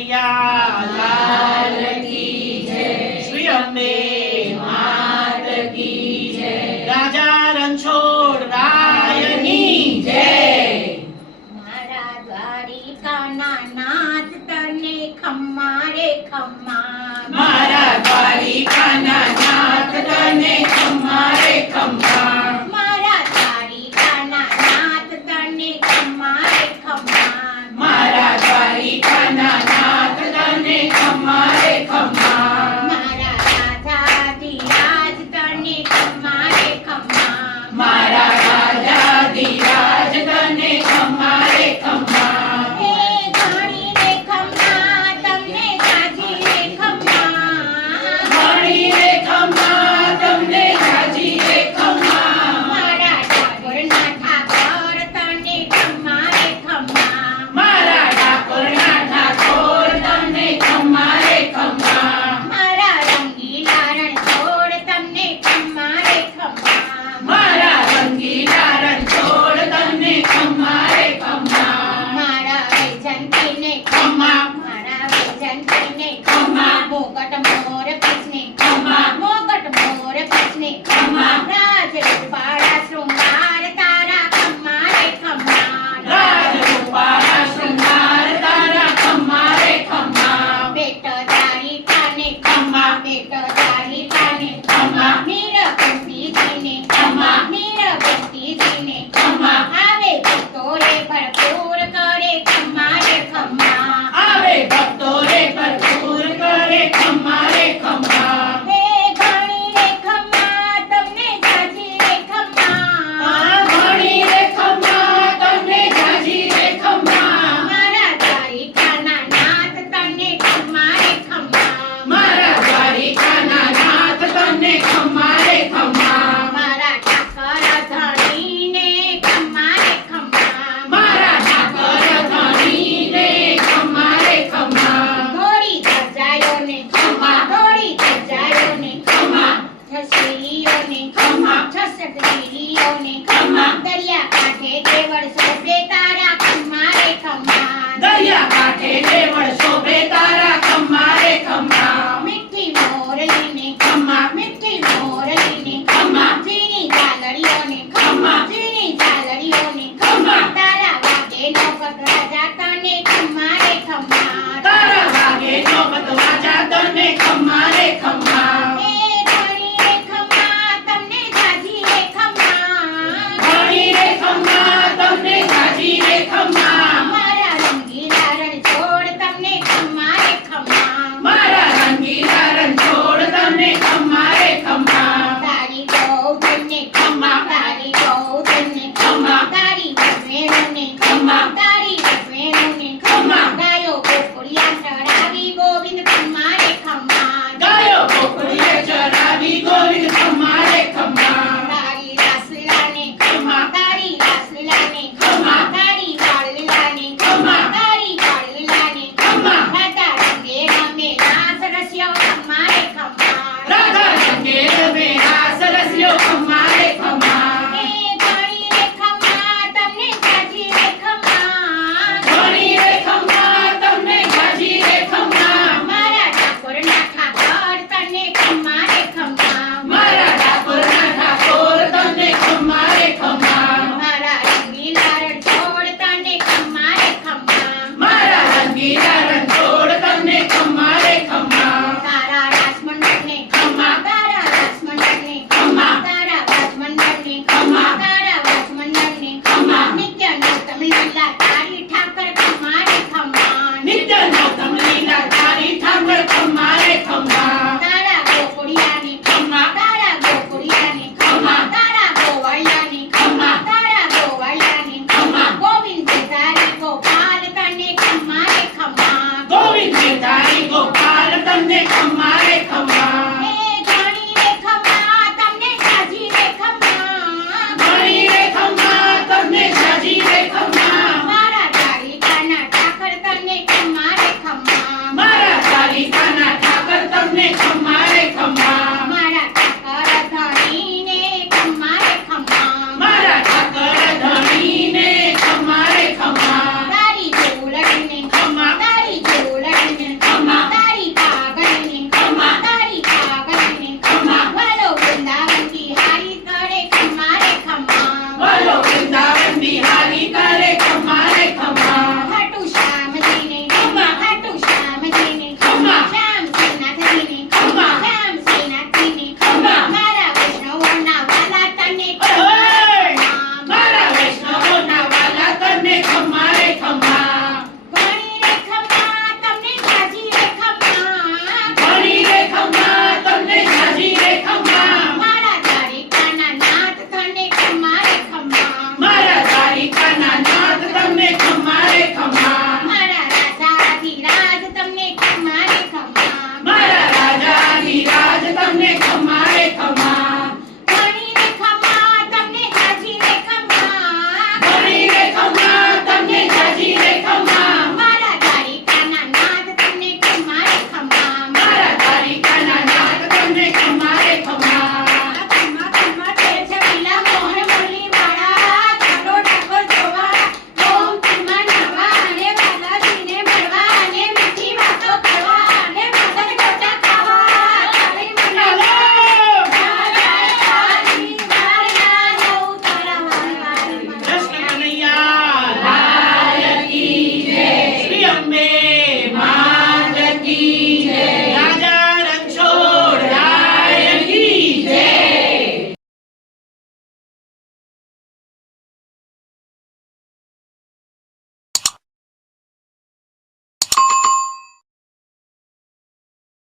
કનૈયા લાલ કી જય, શ્રી અંબે માત કી જય, રાજા રણછોડ રાયની જય. મારા દ્વારિકાના નાથ તને ખમ્મા રે ખમ્મા, મારા દ્વારિકાના નાથ તને ખમ્મા રે ખમ્મા, મારા દ્વારિકાના નાથ તને ખમ્મા રે ખમ્મા, મારા દ્વારિકાના નાથ તને ખમ્મા રે ખમ્મા, મારા રાજાધિરાજ તને ખમ્મા રે ખમ્મા, મારા રાજાધિરાજ તને ખમ્મા રે ખમ્મા. હે ઘણી રે ખમ્મા તમને જાજી રે ખમ્મા, ઘણી રે ખમ્મા તમને જાજી રે ખમ્મા, મારા ઠાકોરના ઠાકોર તને ખમ્મા રે ખમ્મા, મારા ઠાકોરના ઠાકોર તમને ખમ્મા રે ખમ્મા, મારા રંગીલા રણછોડ તમને ખમ્મા રે ખમ્મા, મારા રંગીલા રણછોડ તમને ખમ્મા રે ખમ્મા, મારા વૈજંતીને ખમ્મા, મારા વૈજંતીને ખમ્મા, મોગટ મોર કૃષ્ણે ખમ્મા, મોગટ મોર કૃષ્ણે ખમ્મા, રાજ રૂપાળા શૃંગાર તારા ખમ્મા રે ખમ્મા, રાજરૂપાળા શૃંગાર તારા ખમ્મા રે ખમ્મા, પેટ તારી કાને ખમ્મા, પેટ તારી કાને ખમ્મા, નીરબંતીજીને ખમ્મા, નીરબંતીજીને ખમ્મા, આવે ભક્તો રે ભરપૂર કરે ખમ્મા રે ખમ્મા, આવે ભક્તો રે ભરપૂર કરે ખમ્મા રે ખમ્મા. હે ઘણી રે ખમ્મા તમને જાજી રે ખમ્મા, ઘણી રે ખમ્મા તમને જાજી રે ખમ્મા, મારા દ્વારિકાના નાથ તને ખમ્મા રે ખમ્મા, મારા દ્વારિકાના નાથ તમને ખમ્મા રે ખમ્મા, મારા ઠાકર ધણીને ખમ્મા રે ખમ્મા, મારા ઠાકર ધણીને ખમ્મા રે ખમ્મા, ઘોડી ધજાયોને ખમ્મા, ઘોડી ધજાયોને ખમ્મા, છશ્રીઓને ખમ્મા, છસકરીઓને ખમ્મા, દરિયા કાંઠે કેવળ શોભે તારા ખમ્મા રે ખમ્મા, દરિયા કાંઠે દેવળ શોભે તારા ખમ્મા રે ખમ્મા, મીઠી મોરલીને ખમ્મા, મીઠી મોરલીને ખમ્મા, ઝીણી ઝાલરીઓને ખમ્મા, ઝીણી ઝાલરીઓને ખમ્મા, તારા વાગે નવપત રાજા તને ખમ્મા રે ખમ્મા, તારા વાગે નોબત વાજા તને ખમ્મા રે ખમ્મા, હે ઘણી રે ખમ્મા તમને જાજી રે ખમ્મા, ઘણી રે ખમ્મા તમને જાજી રે ખમ્મા, મારા રંગીલા રણછોડ તમને ખમ્મા રે ખમ્મા, મારા રંગીલા રણછોડ તમને ખમ્મા રે ખમ્મા, તારી ગૌધનને ખમ્મા, તારી ગૌધનને ખમ્મા, તારી વેણુને ખમ્મા, તારી વેણુને ખમ્મા, ગાયો ગોકુળિયા ચરાવી ગોવિંદ ખમ્મા રે ખમ્મા, ગાયો ગોકુળીએ ચરાવી ગોવિંદ ખમ્મા રે ખમ્મા, તારી રાસલીલાને ખમ્મા, તારી રાસલીલાને ખમ્મા, તારી બાળલીલાને ખમ્મા, તારી બાળલીલાને ખમ્મા, રાધા રંગે રમે રાસ રસ્યો ખમ્મા રે ખમ્મા, રાધા રંગે રમે રાસ રસ્યો ખમ્મા રે ખમ્મા, હે ઘણી રે ખમ્મા તમને જાજી રે ખમ્મા, ઘણી રે ખમ્મા તમને જાજી રે ખમ્મા, મારા ઠાકોરના ઠાકોર તને ખમ્મા રે ખમ્મા, મારા ઠાકોરના ઠાકોર તમને ખમ્મા રે ખમ્મા, મારા રંગીલા રણછોડ તને ખમ્મા રે ખમ્મા, મારા રંગીલા રણછોડ તમને ખમ્મા રે ખમ્મા, તારા રાજમંડળને ખમ્મા, તારા રાજમંડળને ખમ્મા, તારા રાજમંડળને ખમ્મા, તારા રાજમંડળને ખમ્મા, નિત્ય નૂતન લીલા તારી ઠાકર ખમ્મા રે ખમ્મા, નિત્ય નવતમ લીલા તારી ઠાકર ખમ્મા રે ખમ્મા, તારા ગોકુળિયાને ખમ્મા, તારા ગોકુળિયાને ખમ્મા, તારા ગોવાળિયાને ખમ્મા, તારા ગોવાળિયાને ખમ્મા, ગોવિંદ તારી ગોપાલ તને ખમ્મા રે ખમ્મા, ગોવિંદ તારી ગોપાલ તમને ખમ્મા